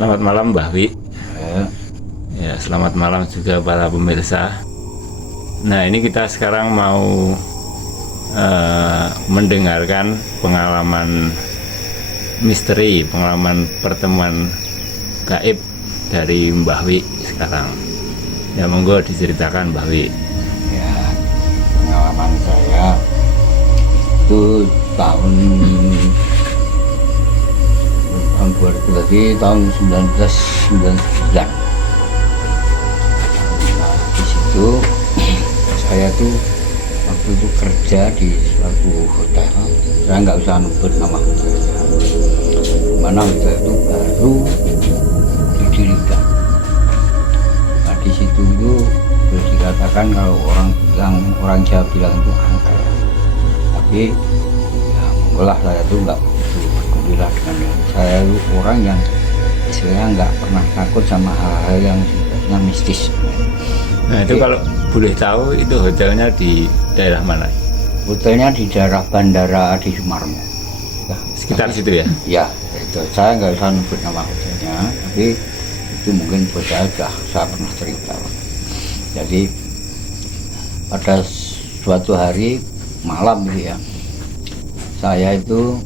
Selamat malam Mbah Wi. Ya, Ya, selamat malam juga para pemirsa. Nah, ini kita sekarang mau mendengarkan pengalaman misteri, pengalaman pertemuan gaib dari Mbah Wi sekarang. Ya, monggo diceritakan Mbah Wi. ya, pengalaman saya itu tahun 2000 tadi tahun 1999. Nah, di situ saya tuh waktu itu kerja di suatu hotel. Saya nggak usah nyebut nama hotelnya. Mana hotel itu baru didirikan. Nah, di situ itu boleh dikatakan kalau orang Jawa bilang itu angker. Tapi ya monggolah, saya tuh nggak peduli lah dengan saya itu orang yang istilahnya nggak pernah takut sama hal-hal yang sifatnya mistis. Nah, itu kalau boleh tahu itu hotelnya di daerah mana? Hotelnya di daerah Bandara Adi Sumarmo. Ya, Sekitar situ ya? ya itu saya nggak usah nyebut nama hotelnya, tapi itu mungkin buat saya pernah cerita. Jadi pada suatu hari malam gitu ya, saya itu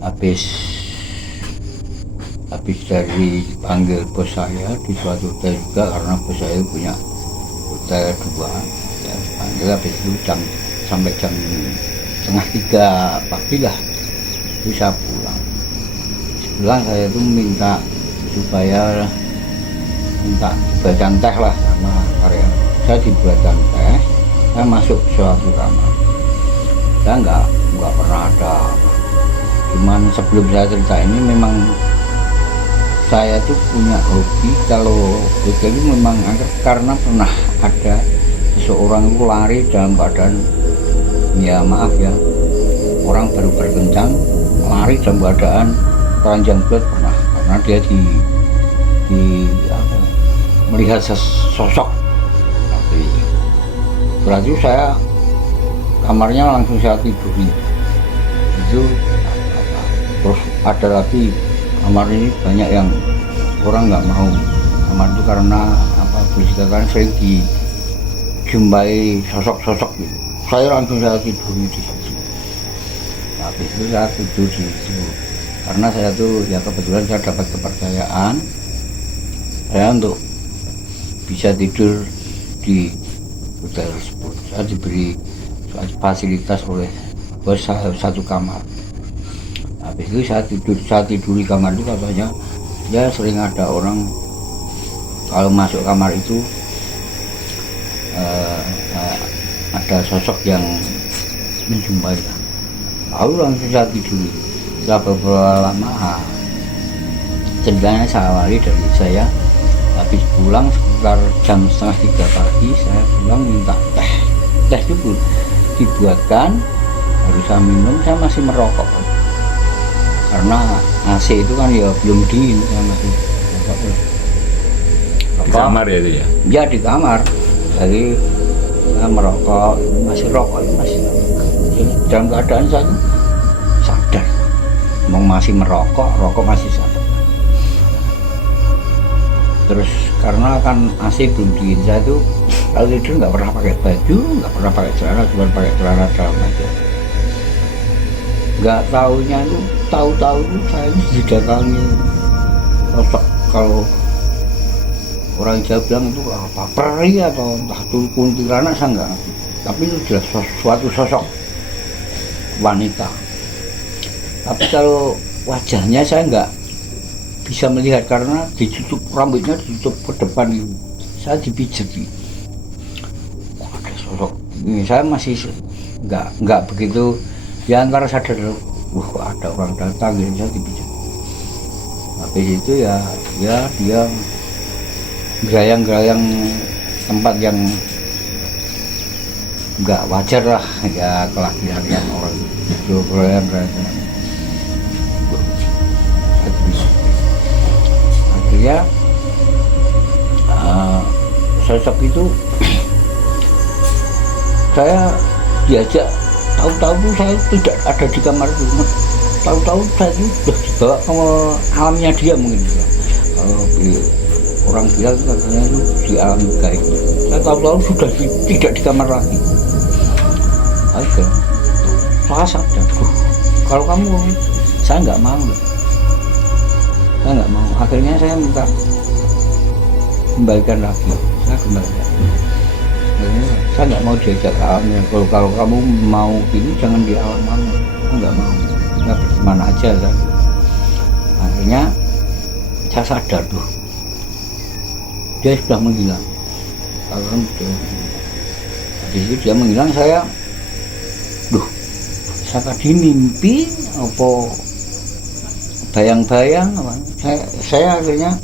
habis dari panggil bos saya di suatu hotel juga, karena bos saya punya hotel dua ya, panggil habis itu sampai jam 2:30 pagi lah itu saya pulang. Saya itu minta dibuatkan teh lah sama karyawan. Saya dibuatkan teh, saya masuk suatu kamar. Saya nggak pernah ada. Cuman sebelum saya cerita ini, memang saya tuh punya hobi kalau hotel itu memang karena pernah ada seseorang itu lari dalam keadaan, ya maaf ya, orang baru berkencang lari dalam keadaan telanjang bulat pernah, karena dia melihat sosok. Berarti saya kamarnya langsung saya tiduri itu. Terus ada lagi kamar ini banyak yang orang nggak mau kamar itu karena berceritakan sering dijumpai sosok-sosok gitu. Saya langsung tidur di situ. Habis itu saya tidur di situ karena saya tuh ya kebetulan saya dapat kepercayaan saya untuk bisa tidur di hotel tersebut. Saya diberi fasilitas oleh bos satu kamar. Habis itu saya tidur di kamar itu, katanya ya sering ada orang kalau masuk kamar itu ada sosok yang menjumpai. Lalu langsung saya tidur. Setelah beberapa lama ceritanya saya awali dari saya habis pulang sekitar jam 2:30 pagi. Saya pulang minta teh itu pun dibuatkan, baru saya minum. Saya masih merokok karena AC itu kan ya belum dingin, saya masih Di kamar ya itu ya? Ya di kamar. Jadi saya merokok, masih dalam keadaan saya tuh sadar, masih rokok masih sadar. Terus karena kan AC belum dingin, saya tuh kalau tidur nggak pernah pakai baju, nggak pernah pakai celana, cuma pakai celana dalam aja. Nggak tahunya itu tahu-tahu saya didatangi sosok, kalau orang Jawa bilang itu apa, peri atau entah itu kuntilanak, saya nggak ngerti. Tapi itu jelas suatu sosok wanita. Tapi kalau wajahnya saya nggak bisa melihat karena ditutup, rambutnya ditutup ke depan itu. Saya dipijeti. Ada sosok ini, saya masih nggak begitu. Ya antara sadar, kok ada orang datang gitu, saya dipijat. Habis itu ya dia gerayang-gerayang tempat yang nggak wajar lah, ya kelahiran orang itu gerayang. Akhirnya sosok itu saya diajak. Tahu-tahu saya tidak ada di kamar itu, tahu-tahu saya itu sudah dibawa ke alamnya dia mungkin ya. Kalau orang bilang katanya itu di alam gaib. Saya tahu-tahu sudah tidak di kamar lagi. Aja, saya sadar, kalau kamu, saya nggak mau. Saya nggak mau. Akhirnya saya minta kembalikan lagi. Saya kembalikan. Saya nggak mau diajak ke alamnya. Kalau kamu mau ini jangan di alam kamu. Saya nggak mau. Nggak berteman aja kan. Akhirnya saya sadar tuh. Dia sudah menghilang. Kalau habis itu dia menghilang, saya tadi mimpi apa bayang-bayang apa. Saya akhirnya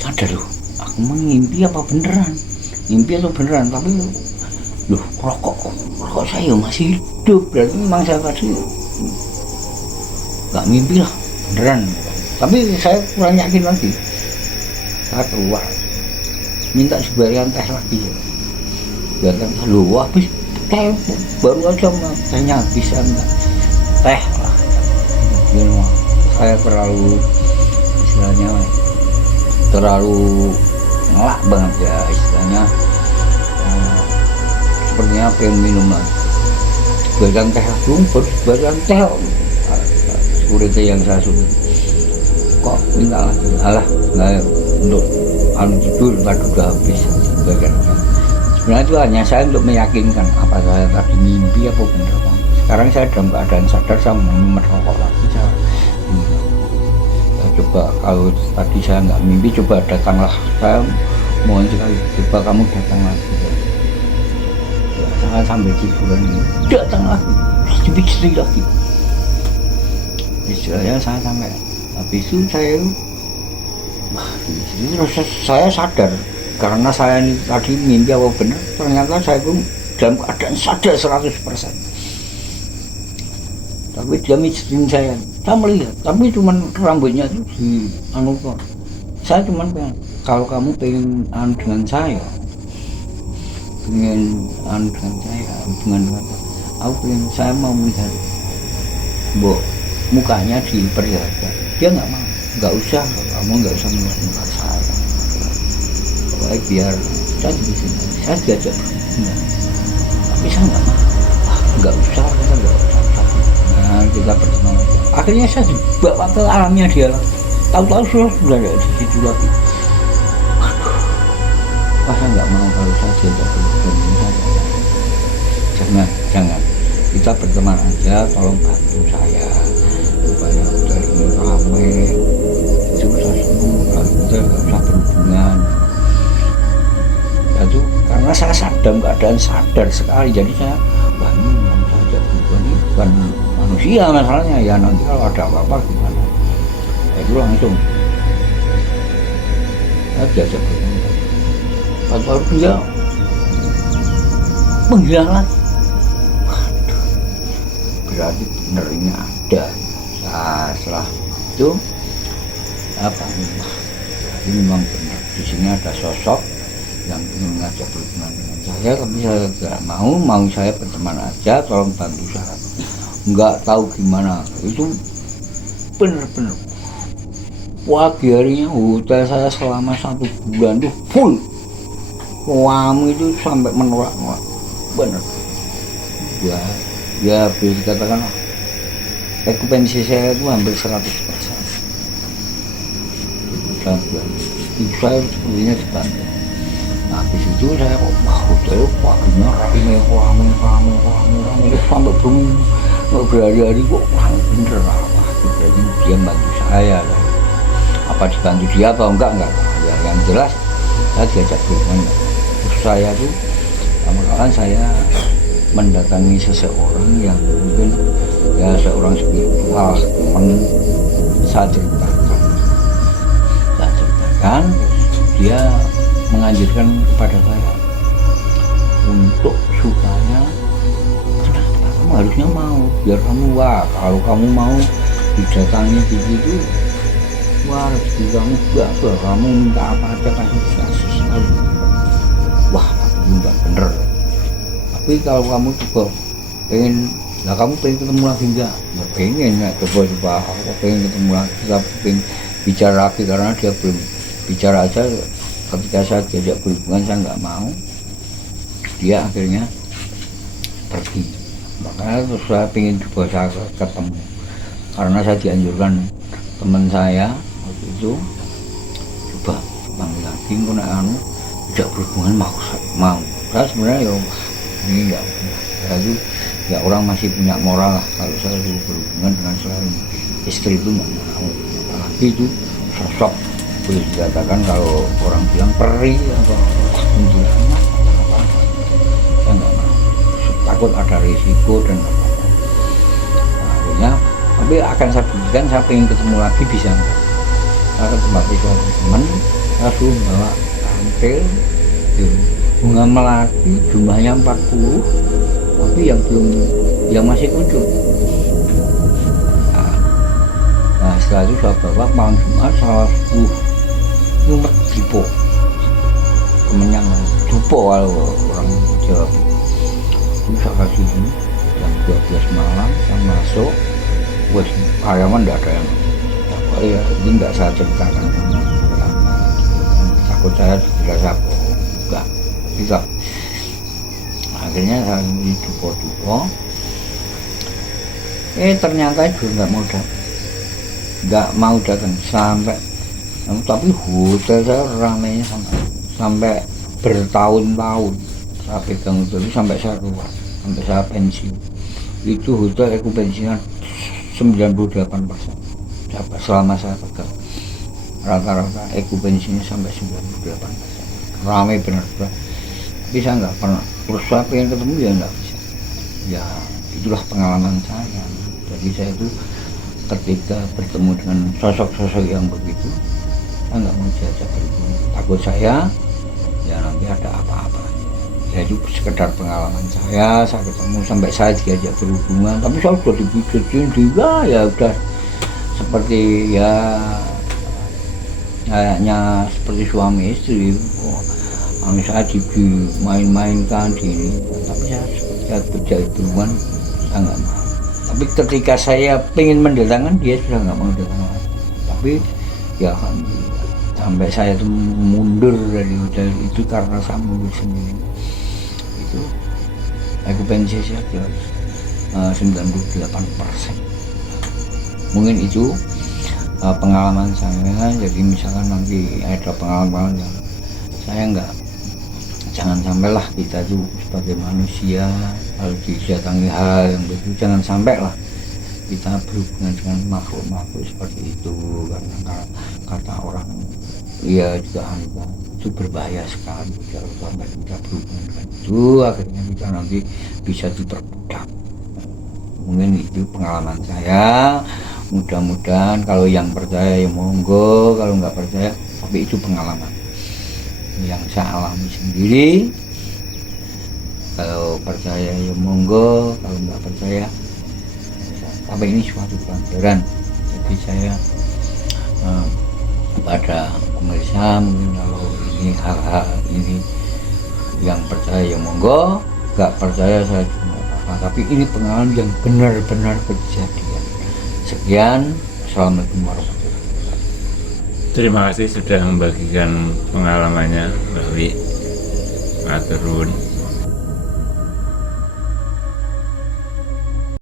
sadar loh, aku mengimpi apa beneran, mimpi atau beneran. Tapi rokok saya masih hidup, berarti memang saya tadi nggak mimpi lah, beneran. Tapi saya kurang yakin lagi. Saya keluar minta sebagian teh lagi ya. Biarkan lu habis teh baru aja tehnya bisa enggak teh lah. Kemudian saya terlalu istilahnya terlalu ngelak banget ya istilahnya, sepertinya pengen minum lagi. Sebagian teh belum baru sebagian teh security yang saya suruh kok minta lagi. Alah nggak untuk tidur baru udah habis sebagian. Sebenarnya itu hanya saya untuk meyakinkan apa saya tadi mimpi apa benar. Sekarang saya dalam keadaan sadar, saya merokok lagi. Saya coba, kalau tadi saya nggak mimpi, coba datanglah. Saya mohon sekali, coba kamu datang lagi. Ya, saya sambil tiduran ini datang lagi, terus dipikir lagi. Istilahnya saya sampai habis itu terus saya sadar. Karena saya ini tadi mimpi apa benar, ternyata saya itu dalam keadaan sadar 100%. Tapi dia mijitin saya melihat, tapi cuman rambutnya itu di kok. Saya cuman pengen, kalau kamu pengen dengan saya, aku pengen, saya mau melihat mukanya diperlihatkan. Dia nggak mau, nggak usah, kamu nggak usah melihat muka saya. Biar saya di sini, saya diajak berhubungan, tapi saya nggak usah. Nah, kita berteman aja. Akhirnya saya dibawa ke alamnya dia. Tahu-tahu sudah ada di situ lagi. Wah, saya nggak mau kalau saya diajak berhubungan. Jangan. Kita berteman aja, tolong bantu saya supaya kita ini ramai. Itu saya senang kalau kita nggak usah berhubungan. Itu karena saya dalam keadaan sadar sekali, jadi saya ini yang saja ini bukan manusia masalahnya ya, nanti kalau ada apa-apa gimana ya, itu langsung saya diajak bertemu. Baru dia menghilang lagi. Waduh, berarti benar ini ada. Nah, setelah itu berarti memang benar di sini ada sosok yang ingin mengajak berteman dengan saya, tapi saya tidak mau saya berteman aja, tolong bantu saya. Nggak tahu gimana, itu benar-benar pagi harinya hotel saya selama 1 bulan tuh full, kamu itu sampai menolak-nolak, benar. Ya bisa dikatakan okupansi saya itu hampir 100%. Itu saya sepertinya dibantu. Nah, habis itu saya hotel paginya rame itu sampai berhari-hari kok bener lah. Berarti dia bantu saya lah. Apa dibantu dia atau enggak ya, yang jelas saya diajak berteman. Terus saya tuh lama-lama saya mendatangi seseorang yang mungkin ya seorang spiritual, saya ceritakan dia menganjurkan kepada saya untuk supaya kenapa kamu harusnya mau, biar kamu kalau kamu mau didatangi begitu, rezeki kamu gak kamu minta apa aja kasih sekali. Wah, itu enggak bener. Tapi kalau kamu juga pengen Nah kamu pengen ketemu lagi enggak? Ya pengen, ya coba aku pengen ketemu lagi, tapi pengen bicara lagi karena dia belum bicara aja. Ketika saya diajak berhubungan saya nggak mau, dia akhirnya pergi. Makanya terus saya pengen coba saya ketemu, karena saya dianjurkan teman saya waktu itu, coba panggil lagi kok nek anu tidak berhubungan mau. Saya sebenarnya ya ini enggak, saya itu ya orang masih punya moral lah, kalau saya berhubungan dengan selain istri itu nggak mau. Apalagi itu sosok boleh dikatakan kalau orang bilang peri atau kuntilanak apa, saya nggak mau, takut ada risiko dan apa-apa. Akhirnya tapi akan saya buktikan, saya pengen ketemu lagi bisa enggak. Saya ke tempat suatu teman, saya suruh bawa kantil bunga melati jumlahnya 40, tapi yang belum, yang masih kuncup. Nah setelah itu saya bawa malam Jumat salah 10 nyumet Dipo kemenyang Dipo kalau orang Jawa. Itu saya kasih ini jam 12 malam saya masuk, wes karyawan tidak ada yang apa ya, ini tidak saya ceritakan takut saya dirasa enggak bisa. Akhirnya saya di Dipo ternyata juga nggak mau datang sampai, tapi hotel saya ramainya sampai bertahun-tahun saya pegang itu sampai saya keluar, sampai saya pensiun. Itu hotel aku pensiunan 98% selama saya pegang, rata-rata okupansinya sampai 98%, ramai benar-benar. Tapi saya nggak pernah, terus saya pengen ketemu ya nggak bisa. Ya itulah pengalaman saya. Jadi saya itu ketika bertemu dengan sosok-sosok yang begitu, saya nggak mau diajak berhubungan, takut saya ya nanti ada apa-apa. Ya itu sekedar pengalaman saya ketemu sampai saya diajak berhubungan, tapi saya sudah dipijetin juga, ya udah seperti ya kayaknya seperti suami istri. Saya dimain-mainkan gini, tapi saya berjaya berhubungan saya nggak mau. Tapi ketika saya pengen mendatangkan, dia sudah nggak mau datang. Tapi ya kan sampai saya itu mundur dari hotel itu karena saya mundur sendiri. Itu aku pensi saya 98%. Mungkin itu pengalaman saya. Jadi misalkan nanti ada pengalaman yang saya nggak, jangan sampailah kita tuh sebagai manusia kalau didatangi hal yang begitu, jangan sampai lah kita berhubungan dengan makhluk-makhluk seperti itu, karena kata orang ya juga itu berbahaya sekali kalau sampai kita berhubungan dengan itu, akhirnya kita nanti bisa diperbudak. Mungkin itu pengalaman saya. Mudah-mudahan kalau yang percaya ya monggo, kalau nggak percaya, tapi itu pengalaman yang saya alami sendiri. Kalau percaya ya monggo, kalau nggak percaya, tapi ini suatu pelajaran. Jadi saya pada pemirsa, mungkin kalau ini hal-hal ini yang percaya ya monggo, nggak percaya saya juga apa-apa. Tapi ini pengalaman yang benar-benar kejadian. Sekian, assalamualaikum warahmatullahi wabarakatuh. Terima kasih sudah membagikan pengalamannya, Mbak Wi. Matur nuwun.